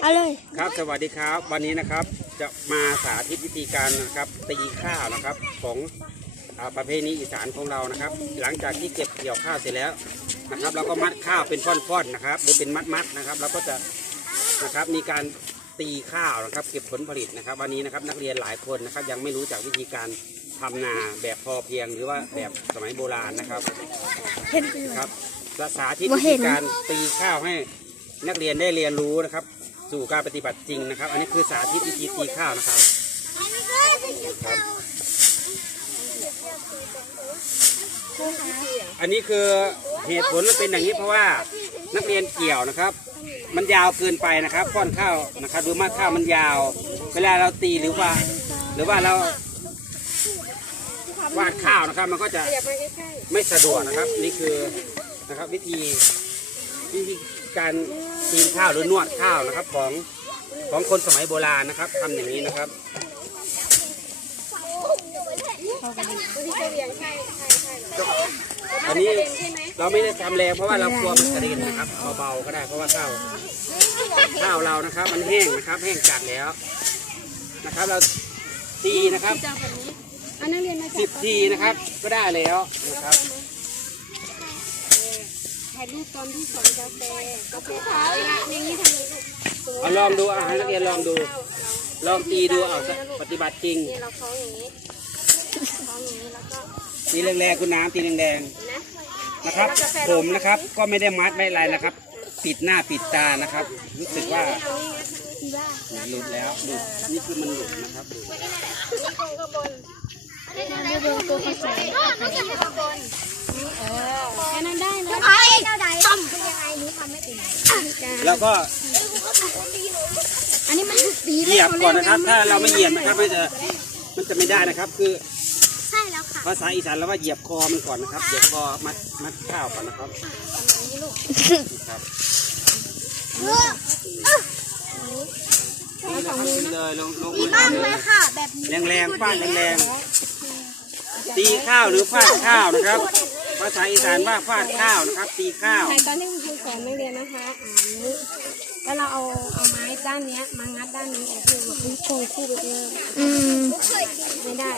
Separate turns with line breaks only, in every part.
เอาเลย
ครับสวัสดีครับ วันนี้นะครับจะมาสาธิตวิธีการนะครับตีข้าวนะครับของอ่าประเพณีอีสานของเรานะครับ หลังจากที่เก็บเกี่ยวข้าวเสร็จแล้วนะครับเราก็มัดข้าวเป็นฟ่อนๆนะครับ หรือเป็นมัดๆนะครับเราก็จะนะครับมีการตีข้าวนะครับ เก็บผลผลิตนะครับ วันนี้นะครับนักเรียนหลายคนนะครับ ยังไม่รู้จักวิธีการทำนาแบบพอเพียงหรือว่าแบบสมัยโบราณนะครับ
เห็นเป็น
ครับและสาธิต
บ่
วิ
เห็
ธี
น
การตีข้าวให้นักเรียนได้เรียนรู้นะครับ สู่การปฏิบัติจริงนะครับ อันนี้คือสาธิตวิธีตีข้าวนะครับอันนี้คือเหตุผลมันเป็นอย่างนี้เพราะว่านักเรียนเกี่ยวนะครับ มันยาวเกินไปนะครับป้อนข้าวนะครับ ดูมาข้าวมันยาว เวลาเราตีหรือว่า หรือว่าเราวาดข้าวนะครับ มันก็จะไม่สะดวกนะครับ นี่คือนะครับวิธี วิธีการตีข้าวหรือนวดข้าวนะครับของของคนสมัยโบราณนะครับทำอย่างนี้นะครับอันนี้เราไม่ได้ทำแรงเพราะว่าเรากลัวมันกระเด็นนะครับเบาๆก็ได้เพราะว่าข้าวข้าวเรานะครับ มันแห้งนะครับ แห้งจัดแล้วนะครับ เราตีนะครับ
อันนักเรียนมา
สิบทีนะครับก็ได้แล้วนะครับ
ถ่ายรูปตอนที่สอนกาแฟกาแฟขาวละอย่างนี้ทำเลยลูก
เอาลองดูอะให้นักเรียนลองดู ลองตีดูเอาปฏิบัติจริง
นี่เราคล้องอย่างนี้คล้องอย่างนี้แล้วก็
ตีแรงๆคุณน้ำตีแรง
นะ
ๆนะครับ ผมนะครับก็ไม่ได้มัดไม่อะไรนะครับ ปิดหน้าปิดตานะครับ รู้สึกว่าหลุดแล้วหลุดนี่คือมันหลุดนะครับหลุด
นี่ตรงข้างบนนี่ดูตัวผสมต้องจะให้ข้างบนเออแค่นั้นได้เลย
ไอ้เจ้าใดทำเป็นยังไงหนูทำไม่เป็น
แล้วก็
อันนี้มันถูกตี
เหยียบก่อนนะครับ ถ้าเราไม่เหยียบนะครับมันจะมันจะไม่ได้นะครับ คือ
ใช่แล้วค่ะ
ภาษาอีสานเราว่าเหยียบคอมันก่อนนะครับเหยียบคอมัดมัดข้าวก่อนนะครับครับนี่นะครับขึ้นเลยลงลงมือ
บ้าง
ทำ
เล
เลยย
ค่ะแบบนี้
แรงๆฟาดแรงๆตีข้าวหรือฟาดข้าวนะครับภาษาอีสานว่าฟาดข้าวนะครับตีข้าว
ถ่ายตอนที่คุณครูสอนนักเรียนนะคะอ่านนี้แล้วเราเอาเอาไม้ด้านเนี้ยมางัดด้านนี้ก็คือแบบโค้งคู่ไปเลย
อืม
ไม่ได้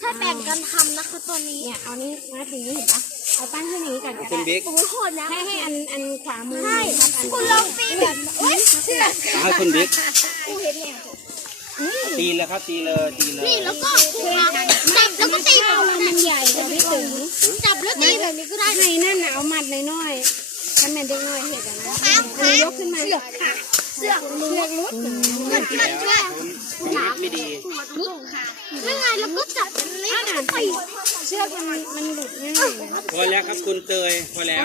ถ้าแบ่งกันทำนะคะตัวนี้
เนี่ยเอานี้งัดอย่างนี้เห็นปะเอาตั้งขึ้นอย่างนี้ก่อนก็
คุณ
ได้
บิ๊ก
โอ้ยโหดนะ
ให้ให้อันอันขวามือ
ใช่
ครับอัน
คุณลองตีแบบเอ้ยเสือก
ให้คุณบิ๊ก
กูเห็นเนี่ย
ตีเลยครับตีเลยตีเลย
นี่แล้วก็คุณเอาจับแล้วก็ตีแบบ
เรามันใหญ่เราไม่ถึง
จับแล้วตีแบบนี้ก็ได้
ให้นั่นน่ะเอามัดน้อยๆถ้าแม่เด็กน้อยเห็นอะนะเอายกขึ้นมา
เสือกค่ะเสือก
เลือกรุด
มันมันช่วย
ผมไม่ดี
รุดค่ะไม่ไงแล้วก็จับเล่นตี
เชือกมันมันหลุดง่ายนะ
พอแล้วครับคุณเตยพอแล้ว